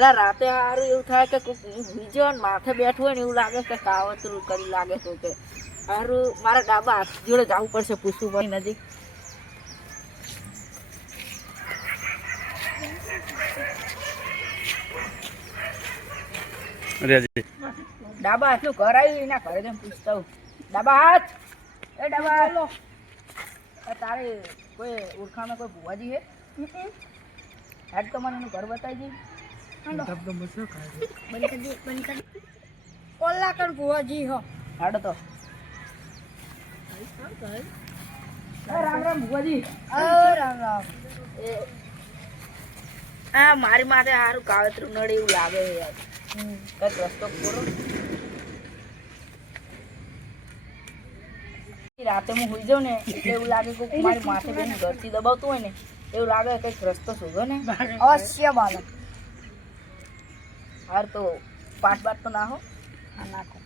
એટલે રાતે સારું એવું થાય કે કોક બીજો માથે બેઠું હોય ને એવું લાગે કે કાવતરું કરી લાગે તો કે સારું મારા ડાબા હાથ જોડે જવું પડશે પૂછવું પડે નજીક. ડાબા હાથનું ઘર આવ્યું એના ઘરે જઈને પૂછતા હું. ડાબા હાથ એ ડાબા હાથ તારે કોઈ ઓળખાણમાં કોઈ ભુવાજી હે? હેડ તો મને એનું ઘર બતાવી ઓલા કણ ભુવાજી હો હાડો તો. રામ રામ ભુવાજી. રામ રામ. હા મારી માથે સારું કાવતરું નડે એવું લાગે યાર. કઈક રસ્તો ખોરો. રાતે હું હોઈ જાઉં ને એટલે એવું લાગે કે મારી માથે બેન ઘરથી દબાવતું હોય ને એવું લાગે કઈક રસ્તો શોધો ને. અવશ્ય બાલક. હાર તો પાઠ બાટ તો ના હો. હા નાખો.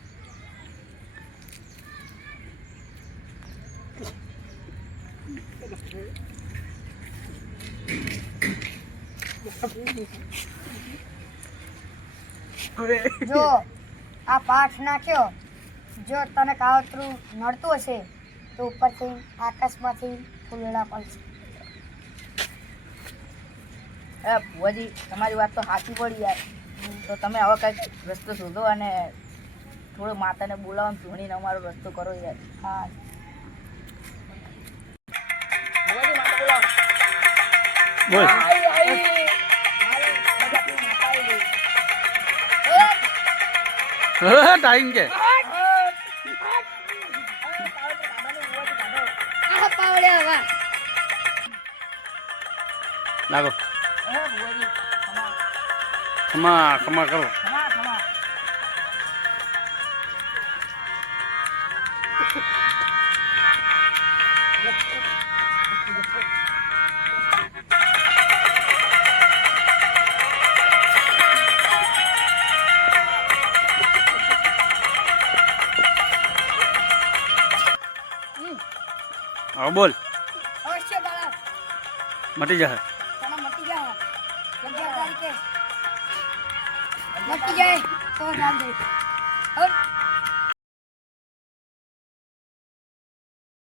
જો આ પાઠ નાખ્યો, જો તને કાવતરું નડતું હશે તો ઉપરથી આકાશમાંથી ફૂલડા પડશે. ભુવાજી તમારી વાત તો સાચી પડી યાર. તો તમે હવે કંઈક રસ્તો શોધો અને થોડો માતાને બોલાવો ધોણીને અમારો રસ્તો કરો યાર. હા ભુવાજી માતા બોલાવો. બોલ. આઈ, આઈ. મારી બધાથી માતા આવી ગઈ. ટાઈમ કે આ પાવડ્યા વા. લાગો ભુવાજી ખમા ખમા કરો. ખમા ખમા. હવે બોલ. અવશ્ય બાળક મટી જશે. તને મટી જાય 11 તારીખે મટી જાય તો નામ દે.